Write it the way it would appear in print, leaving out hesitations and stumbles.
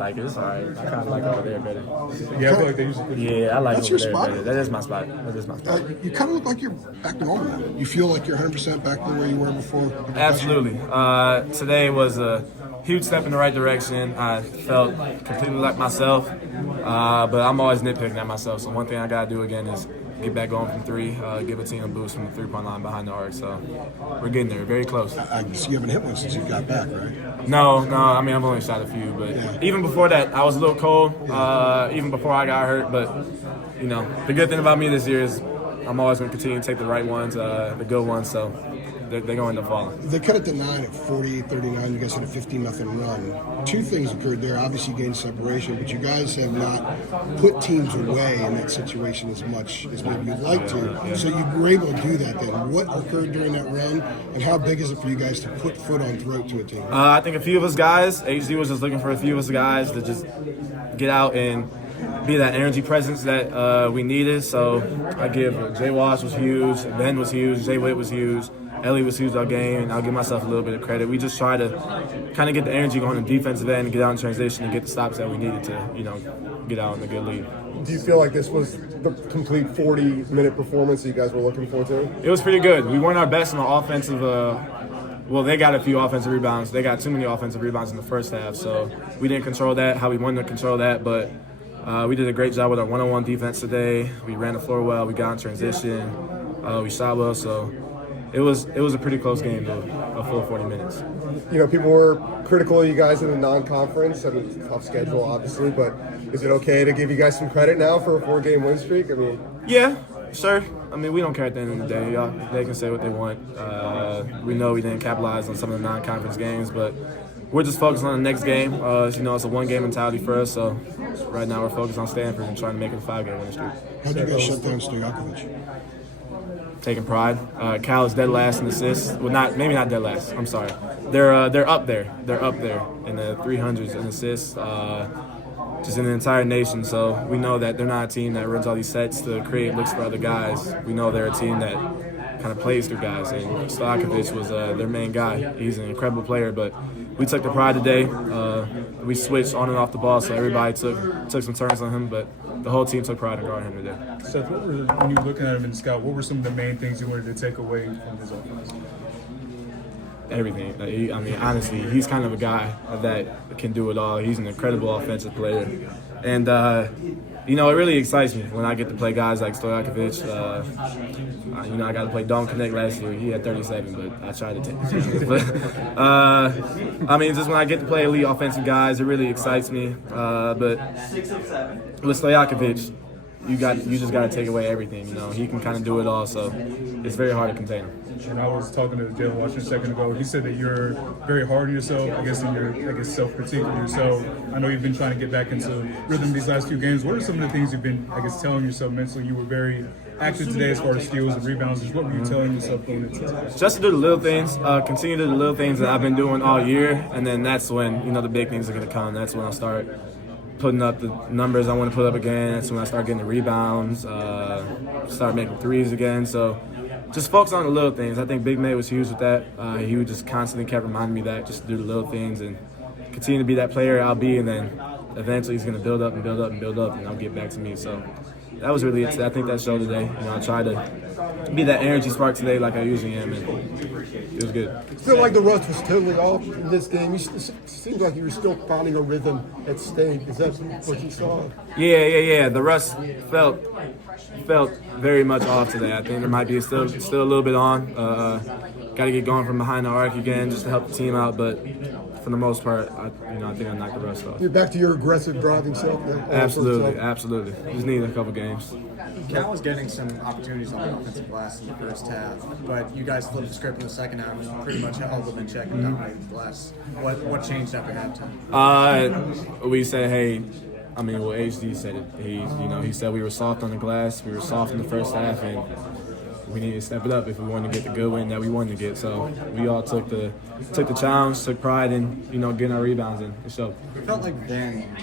like it. It's all right. I kind of like over there better. Yeah, I feel like they usually. Yeah, I like That's over your there spot? better. That is my spot. That is my spot. You kind of look like you're back to normal now. You feel like you're 100% back to where you were before. Absolutely. Today was a huge step in the right direction. I felt completely like myself, but I'm always nitpicking at myself. So one thing I got to do again is get back going from three, give a team a boost from the three-point line behind the arc. So we're getting there, very close. I guess you haven't hit one since you got back, right? No. I mean, I've only shot a few, but even before that, I was a little cold. Even before I got hurt, but the good thing about me this year is I'm always going to continue to take the right ones, the good ones. So they're going to end up falling. They cut it to 9 at 48-39. You guys had a 15-0 run. Two things occurred there. Obviously, you gained separation, but you guys have not put teams away in that situation as much as maybe you'd like to. So you were able to do that then. What occurred during that run, and how big is it for you guys to put foot on throat to a team? I think a few of us guys, HD was just looking for a few of us guys to just get out and be that energy presence that we needed. So I give Jay Wash was huge, Ben was huge, Jay Witt was huge, Ellie was huge all game, and I'll give myself a little bit of credit. We just try to kind of get the energy going in the defensive end and get out in transition and get the stops that we needed to, get out in a good lead. Do you feel like this was the complete 40-minute performance that you guys were looking for too? It was pretty good. We weren't our best in the offensive. Well, they got a few offensive rebounds. They got too many offensive rebounds in the first half, so we didn't control that how we wanted to control that, but we did a great job with our one-on-one defense today. We ran the floor well. We got in transition. We shot well, so it was a pretty close game, though, a full 40 minutes. People were critical of you guys in the non-conference. I mean, it's a tough schedule, obviously, but is it okay to give you guys some credit now for a 4-game win streak? I mean, yeah, sure. I mean, we don't care at the end of the day. They can say what they want. We know we didn't capitalize on some of the non-conference games, but we're just focused on the next game. It's a one-game mentality for us, so right now we're focused on Stanford and trying to make it a 5-game winning streak. How do you guys shut down Stojakovic? Taking pride. Cal is dead last in assists. Well, maybe not dead last. I'm sorry. They're up there. They're up there in the 300s in assists, just in the entire nation. So we know that they're not a team that runs all these sets to create looks for other guys. We know they're a team that kind of plays through guys, and Stojakovic was their main guy. He's an incredible player, but we took the pride today. We switched on and off the ball, so everybody took some turns on him, but the whole team took pride in guarding him today. Seth, when you were looking at him in scout, what were some of the main things you wanted to take away from his offense? Everything. Honestly, he's kind of a guy that can do it all. He's an incredible offensive player. And, it really excites me when I get to play guys like Stojakovic. I got to play Don Connect last year. He had 37, but I tried to take the chance. But, just when I get to play elite offensive guys, it really excites me. But with Stojakovic, you just got to take away everything. He can kind of do it all, so it's very hard to contain him. And I was talking to Jalen Washington a second ago. He said that you're very hard on yourself, in your self-critique of yourself. I know you've been trying to get back into rhythm these last few games. What are some of the things you've been, telling yourself mentally? You were very active today as far as steals and rebounds. What were you telling yourself going into today? Just to do the little things, continue to do the little things that I've been doing all year, and then that's when, the big things are going to come. That's when I'll start putting up the numbers I want to put up again. That's when I start getting the rebounds, start making threes again. So just focus on the little things. I think Big May was huge with that. He would just constantly kept reminding me that, just to do the little things and continue to be that player I'll be, and then eventually he's going to build up and build up and build up, and I'll get back to me. So that was really it. I think that showed today. I tried to be that energy spark today like I usually am, and it was good. I feel like the rust was totally off in this game. It seems like you were still finding a rhythm at State. Is that what you saw? Yeah. The rust felt very much off today. I think there might be still a little bit on. Got to get going from behind the arc again just to help the team out, but for the most part, I think I knocked the rust off. You're back to your aggressive driving self now. Absolutely. Just needed a couple games. Cal was getting some opportunities on the offensive glass in the first half, but you guys flipped the script in the second half and pretty much held them in check and dominated the glass. What changed after halftime? We said, hey. HD said it. He said we were soft on the glass. We were soft in the first half, and we needed to step it up if we wanted to get the good win that we wanted to get. So we all took the challenge, took pride in getting our rebounds in. It showed. It felt like then